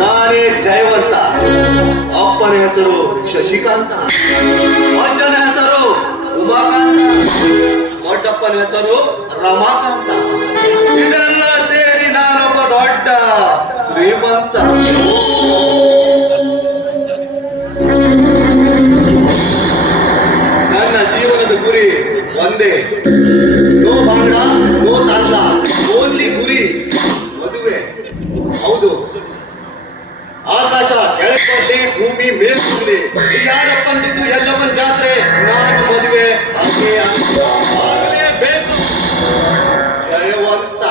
ನಾನೇ ಜಯವಂತ. ಅಪ್ಪನ ಹೆಸರು ಶಶಿಕಾಂತ, ಅಜ್ಜನ ಹೆಸರು ಉಮಾಕಾಂತ, ದೊಡ್ಡಪ್ಪನ ಹೆಸರು ರಮಾಕಾಂತ. ಇದೆಲ್ಲ ಸೇರಿ ನಾನೊಬ್ಬ ದೊಡ್ಡ ಶ್ರೀಮಂತ. ನನ್ನ ಜೀವನದ ಗುರಿ ಒಂದೇ, ನೋ ಬಾಂಡ ನೋ ತಾಲ್ಲ, ಓನ್ಲಿ ಗುರಿ ಮದುವೆ. ಹೌದು, ಆಕಾಶ ಕೆಳಗಲ್ಲಿ ಭೂಮಿ ಮೇಲ್ಬರಲಿ, ಯಾರಪ್ಪಂದಿದ್ದು ಎಲ್ಲವನ್ನ ಜಾತ್ರೆ, ನಾನು ಮದುವೆ ಆಗಲೇಬೇಕು. ಜಯವಂತ.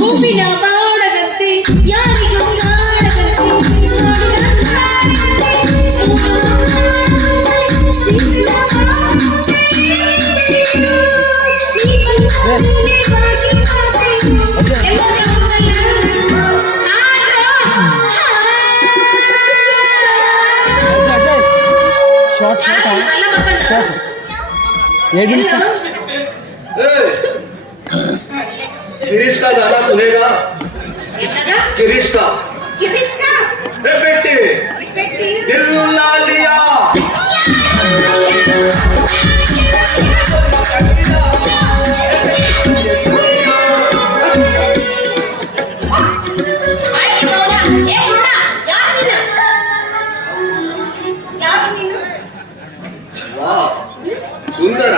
ಹೂವಿನ ಬಾಡದಂತೆ ಯಾರಿಗೂ गिरीश का गाना सुनेगा? गिरीश का बेटी दिल ना लिया. ಸುಂದರ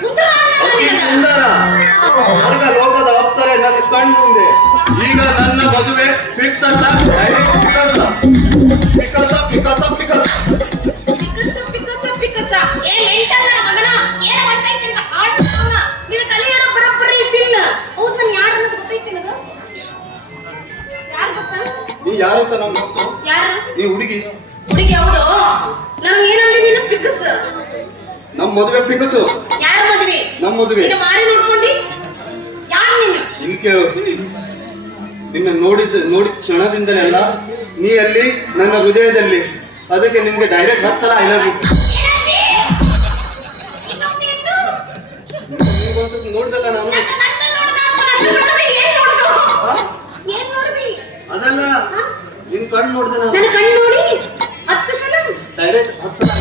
ಸುಂದರ ಸ್ವರ್ಗ ಲೋಕದ ಅಪ್ಸರೆ ನನ್ನ ಕಣ್ಣು ಮುಂದೆ. ಈಗ ನನ್ನ ಮದುವೆ ಫಿಕ್ಸ್ ಅಲ್ಲ, ನೀ ಯಾರಂತ ನಮ್ಗೆ ಗೊತ್ತು. ಈ ಹುಡುಗಿ ಹೌದು, ನನಗೆ ಏನಂದ್ರೆ ನೀನು ಫಿಕ್ಸ್. ನಮ್ಮ ಮದುವೆ ಫಿಕ್ಸ್. ಯಾರ ಮದುವೆ? ನಮ್ಮ ಮದುವೆ. ಮಾರಿ ನೋಡ್ಕೊಂಡು ಯಾರು ನೀನು? ಇಲ್ಲಿ ಕೇಳು, ನಿನ್ನ ನೋಡಿದ ಕ್ಷಣದಿಂದಲೇ ಅಲ್ಲ, ನೀ ಅಲ್ಲಿ ನನ್ನ ಹೃದಯದಲ್ಲಿ. ಅದಕ್ಕೆ ನಿಮ್ಗೆ ಡೈರೆಕ್ಟ್ 10 ಸಲ ಐ ಲವ್ ಯು. ನೋಡ್ದಲ್ಲ ನಾನು. ಅದಲ್ಲ, ನಿನ್ ಕಣ್ಣು ನೋಡ್ದೆ ನಾನು. ನನ್ನ ಕಣ್ಣು ನೋಡಿ 10 ಸಲ ಡೈರೆಕ್ಟ್ 10 ಸಲ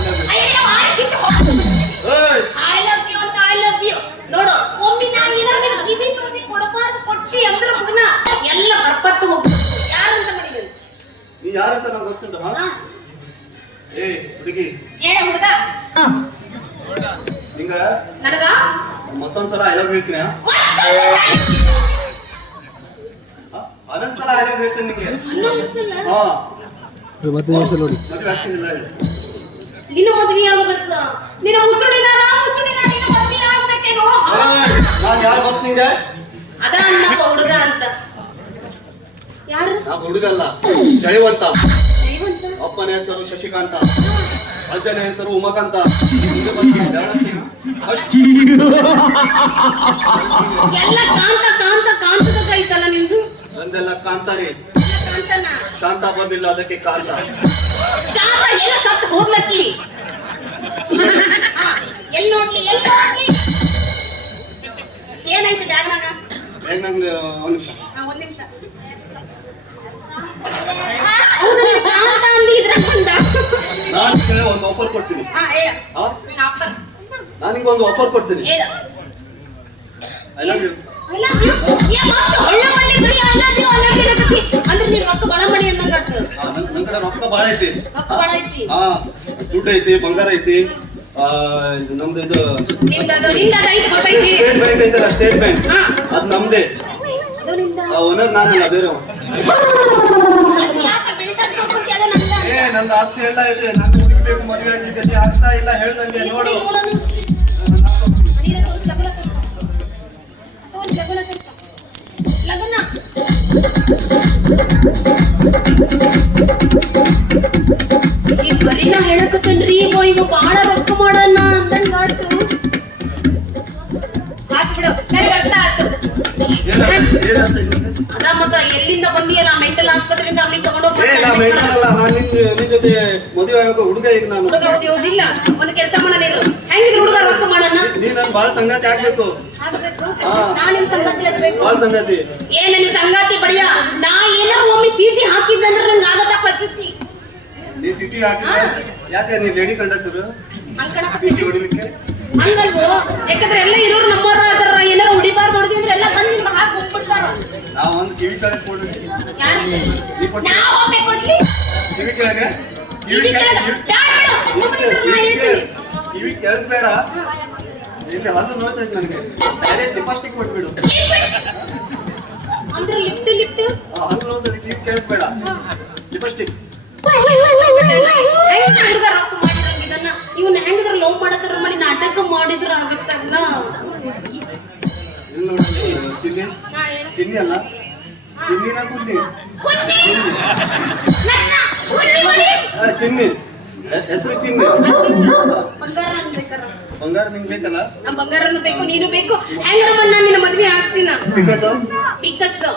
ಐ ಲವ್ ಯು ಅಂತ. ಐ ಲವ್ ಯು ನೋಡು, ಒಮ್ಮೆ ನಾನು ಏನಾರ ಕಿವಿ ತೋದಿ ಕೊಡಬಾರ್ದು ಕೊಟ್ಟಿ ಅಂದ್ರೆ ಮಗನ ಎಲ್ಲ ಬರ್ಪತ್ತು ಹೋಗ್ತು. ಯಾರಂತ ಮಾಡಿದ್ರು? ನೀ ಯಾರಂತ ನಂಗೆ ಗೊತ್ತುಂಟು. ಏ ಹುಡುಗಿ, ಹೇಳ ಹುಡುಗ, ನಿಂಗ ನನಗ ಮತ್ತೊಂದ್ಸಲ ಐ ಲವ್ ಹೇಳ್ತೀನಿ. ಅದೊಂದ್ಸಲ ಐ ಲವ್ ಹೇಳ್ತೀನಿ ನಿಂಗೆ. ಮತ್ತೆ ನೋಡಿ ಮದುವೆ ಆಗ್ತಿಲ್ಲ. ನಿನ್ನ ಮದುವೆ ಆಗಬೇಕು. ನಿನ್ನ ಮುಸುಡಿನ ಮದುವೆ ಆಗ್ಬೇಕೇನೋ. ನಾನು ಯಾರು ಗೊತ್ತು ನಿಂಗೆ? ಅದ ಅನ್ನಪ್ಪ ಹುಡುಗ ಅಂತ. ಯಾರು? ನಾವು ಹುಡುಗಲ್ಲ, ಜಯವಂತ. ಅಪ್ಪನ ಹೆಸರು ಶಶಿಕಾಂತ, ಅಜ್ಜನ ಹೆಸರು ಉಮಾಕಾಂತ. ಎಲ್ಲ ಕಾಂತ ಕಾಂತ ಕಾಂತದ ಕೈತಲ್ಲ ನಿಂದು. ನಂದೆಲ್ಲ ಕಾಂತಾರಿ. ಶಾಂತ ಬರ್ಲಿಲ್ಲ, ಅದಕ್ಕೆ ಕಾಂತ. ಶಾಂತ ಎಲ್ಲ ಸತ್ತು ಹೋಗ್ಲಕ್ಕಿ. ಎಲ್ಲಿ ನೋಡ್ಲಿ ಏನಾಯ್ತು ಬ್ಯಾಗ್ನಾಗ? ನಂಗೆ ಒಂದು ನಿಮಿಷ. ಒಂದ್ ನಿಮಿಷ. ಹೌದು, ನೀವು ಕಾಂತ ಅಂದಿ ಇದ್ರಾಗ ಬಂದ. ನಾನು ಒಂದು ಆಫರ್ ಕೊಡ್ತೀನಿ. ಹೇಳ. ನಾನು ನಿಂಗೆ ಒಂದು ಆಫರ್ ಕೊಡ್ತೀನಿ. ಹೇಳ. I love you. I love you. ಒಳ್ಳೆ ಮಾಡಿ ಬರೀ ಐ ಲವ್ ಯು ಅಂದ್ರೆ ನೀನು ರೊಕ್ಕ ಬಳ ಮಾಡಿ ಅನ್ನಂಗಾತು. ನನ್ನ ಕಡೆ ರೊಕ್ಕ ಭಾಳ ಐತಿ. ರೊಕ್ಕ ಬಳ ಐತಿ. ದುಡ್ಡು ಐತಿ, ಬಂಗಾರ ಐತಿ. ನಮ್ದು ಇದು ಸ್ಟೇಟ್ ಬ್ಯಾಂಕ್ ಐತಲ್ಲ, ಸ್ಟೇಟ್ ಬ್ಯಾಂಕ್, ಅದು ನಮ್ದೇ. ಓನರ್ ನಾನಲ್ಲ, ಬೇರೆ. ನಂದು ಆಸ್ತಿ ಎಲ್ಲ ಇದೆ. ನಾನು ಸಿಗ್ಬೇಕು, ಮದುವೆ ಆಗಿದ್ದೆ, ಆಗ್ತಾ ಇಲ್ಲ ಹೇಳ್ದಂಗೆ ನೋಡು. ಈ ಬರೀನ ಹೇಳಕತ್ತನ್ರಿ, ಇವ ಬಾಳ ರೊಕ್ಕ ಮಾಡಲ್ಲ ಅಂದಂಗಾತು. ಹಾಕ್ಬಿಡು, ಸರಿ ಅರ್ಥ ಆಯ್ತು. ಅದ ಮತ್ತ ಎಲ್ಲಿಂದ ಬಂದಿಯಲ್ಲ, ಮೆಂಟಲ್ ಆಸ್ಪತ್ರೆಯಿಂದ ಅಲ್ಲಿ ತಗೊಂಡೋಗಿ ನಿನ್ ಜೊತೆ ಮದುವೆ ಆಗೋ ಹುಡುಗ ಈಗ ನಾನು. ಹುಡುಗ ಓದಿಲ್ಲ. ಒಂದು ಕೆಲಸ ಮಾಡ, ಹೆಂಗಿದ್ರು ಹುಡುಗ ರೊಕ್ಕ ಮಾಡೋಣ ನೀ ನನ್ ಬಾಳ ಸಂಗಾತಿ ಆಗ್ಬೇಕು. ಆಗ್ಬೇಕು ಹಾ. ನಾ ನಿಮ್ ಸಂಗಾತಿ ಆಗ್ಬೇಕು ಬಾಳ ಸಂಗಾತಿ. ಏನ್ ನಿನ್ ಸಂಗಾತಿ ಬಡಿಯ ನಾ ಏನಾರ ಒಮ್ಮೆ ಚೀಟಿ ಹಾಕಿದ್ದಂದ್ರೆ ನಂಗೆ ಆಗತ್ತ ಪಚ್ಚುತ್ತಿ ನೀ ಸಿಟಿ ಹಾಕಿ ಯಾಕೆ ನೀ ಲೇಡಿ ಕಂಡಕ್ಟರ್ ಅಂಕಣ ಸಿಟಿ ಹೊಡಿಲಿಕ್ಕೆ ಹಂಗಲ್ವೋ ಯಾಕಂದ್ರೆ ಎಲ್ಲ ಇರೋರು ನಮ್ಮವ್ರ ಅದಾರ ಏನಾರ ಹೊಡಿಬಾರ್ದು ಹೊಡೆದಿದ್ರೆ ಎಲ್ಲ ಬಂದು ನಿಮ್ಗೆ ಹಾಕಿ ಹೋಗ್ಬಿಡ್ತಾರ ನಾವ್ ಒಂದು ಕಿವಿ ಕೆಳಗೆ ಕೊಡ್ರಿ. ಯಾರು ನೀ ಕೊಟ್ಟಿ ನಾ ಒಮ್ಮೆ ಕೊಡ್ಲಿ ಕಿವಿ ಕೆಳಗೆ ಕಿವಿ ಕೆಳಗೆ ಬ್ಯಾಡ ಬಿಡು. ಒಬ್ಬನಿದ್ರೆ ನಾ ಹೇಳ್ತೀನಿ ಕಿವಿ ಕೆಳಗೆ ಬೇಡ. ಇಲ್ಲಿ ಹಲ್ಲು ನೋಡ್ತೈತೆ ನನಗೆ. ಬೇರೆ ಲಿಪ್ಸ್ಟಿಕ್ ಕೊಟ್ಬಿಡು. ಅಂದ್ರೆ ಲಿಫ್ಟ್ ಲಿಫ್ಟ್ ಹಲ್ಲು ನೋಡ್ತೈತೆ ಕಿವಿ ಕೆಳಗೆ ಬೇಡ. ಲಿಪ್ಸ್ಟಿಕ್. ಹುಡುಗ ರೊಕ್ಕ ಮಾಡಿರಂಗ ಇದನ್ನ ಇವನ್ನ ಹೆಂಗಿದ್ರ ಲವ್ ಮಾಡತಾರ ಮಾಡಿ ನಾಟಕ ಮಾಡಿದ್ರ ಆಗತ್ತಲ್ಲ ಇಲ್ಲಿ ನೋಡಿ ಚಿನ್ನಿ ಹಾ, ಹೇಳು. ಚಿನ್ನಿ ಅಲ್ಲ ಚಿನ್ನಿನ ಕುನ್ನಿ ಕುನ್ನಿ. ನನ್ನ ಕುನ್ನಿ. ಚಿನ್ನಿ ಹೆಸರು ಚಿನ್ನಿ. ಬಂಗಾರ ಅನ್ಬೇಕಾರ ಬಂಗಾರ ನಿಂಗೆ ಬೇಕಲ್ಲ. ನಾ ಬಂಗಾರನು ಬೇಕು ನೀನು ಬೇಕು ಹೆಂಗಾರ ಮಾಡಿ ನಾನು ನಿನ್ನ ಮದ್ವೆ ಆಗ್ತೀನ ಬಿಕಾಸ್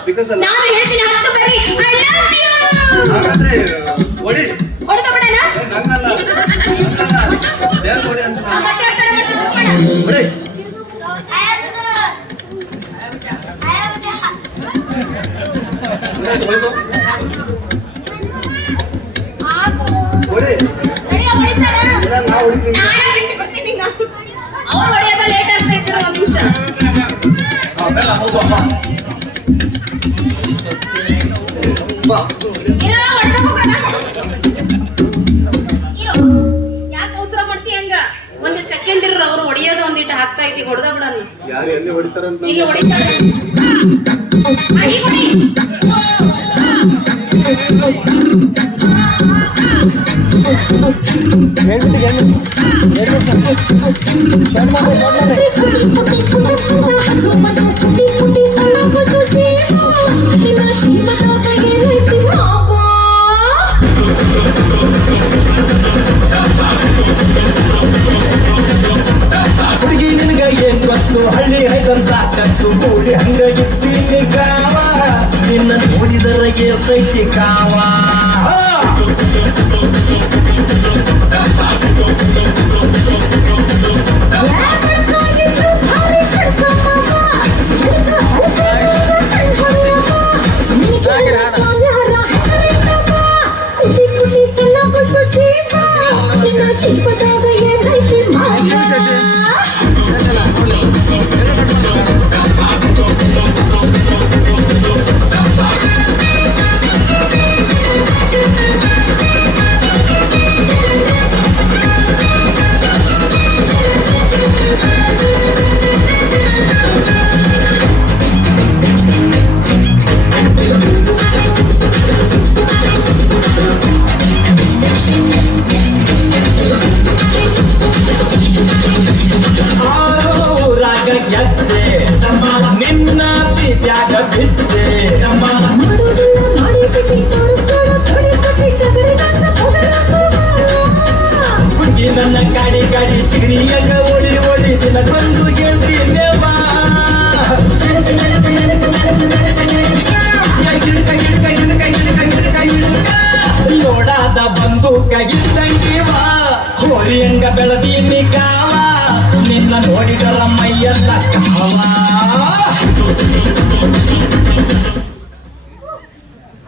ಬಿಕಾಸ್ ನಾನು ಹೇಳ್ತೀನಿ ಅಷ್ಟು ಬರೀ I love you. ಹಾಗಾದ್ರೆ ಹೊಡಿ. ಹೊಡೆದ ಬಿಡಣ ನಂಗಲ್ಲ ಬೇರೆ ಹೊಡಿ ಅಂತ ಮತ್ತೆ ಆ ಕಡೆ ಬಿಟ್ಟು ಸುತ್ಬೇಡ. ಹೊಡಿ. ಹೋಯ್ತು ಹೊಡಿ. ನಡಿಯ ಹೊಡಿತಾರ ಇಲ್ಲ ನಾ ಹೊಡಿತೀನಿ. ನಾನೇ ಬಿಟ್ಟು ಬರ್ತೀನಿ ಈಗ ಅವ್ರು ಹೊಡೆಯೋದ ಲೇಟ್ ಆಗ್ತೈತಿರ ಒಂದ್ ನಿಮಿಷ ಬೇಡ ಹೌದು ಅಮ್ಮ ಬಾ. ಇರೋ ಹೊಡೆದ ಹೋಗೋಣ ಇರೋ ಯಾಕೆ ಅವಸರ ಮಾಡ್ತಿ ಹಂಗ ಒಂದ್ ಸೆಕೆಂಡ್ ಇರೋ ಅವ್ರು ಹೊಡಿಯೋದು ಒಂದಿಟ್ಟು ಹಾಕ್ತಾ ಐತಿ ಹೊಡೆದ ಬಿಡಣ ಯಾರು ಎಲ್ಲಿ ಹೊಡಿತಾರಂತ ಇಲ್ಲಿ ಹೊಡಿತಾರೆ ಈಗ ಹೊಡಿ ಹುಡುಗಿ ನಿನಗ ಏನ್ ಗೊತ್ತು ಹಳ್ಳಿ ಹೈದಂತ ಕತ್ತು ಮೂಡಿ ಹಂಗ ಇದ್ದೀನಿ ಕಾವ ನಿನ್ನ ನೋಡಿದರ ಏರ್ತೈತಿ ಕಾವ ಚೀಪದಾಗ ಏನೈತಿ ಮಾತ ಊರಾಗ ಗೆದ್ದೆ ನಿನ್ನ ಪ್ರೀತ್ಯಾಗ ಬಿದ್ದೆ ಮಾಡೋದಿಲ್ಲ ಮಾಡಿ ಬಿಟ್ಟಿ ತೋರಿಸ್ಕೊಡೋ ತೊಡೆ ಕೊಟ್ಟಿ ಟಗರಿನಾಗ ಹುಡುಗಿ ನನ್ನ ಗಾಡಿ ಗಾಡಿ ಚಿಗರಿಯಾಗ ಓಡಿ ಓಡಿ ದಿನ ಬಂದು ಹೇಳ್ತೀನೇವಾ ನೋಡಾದ ಬಂದು ಕೈದಂಗಿವ ಹೋರಿ ಹಂಗ ಬೆಳದೀನಿ ಕಾವ ನಿನ್ನ ನೋಡಿದರ ಮೈಯೆಲ್ಲ ಕಾವ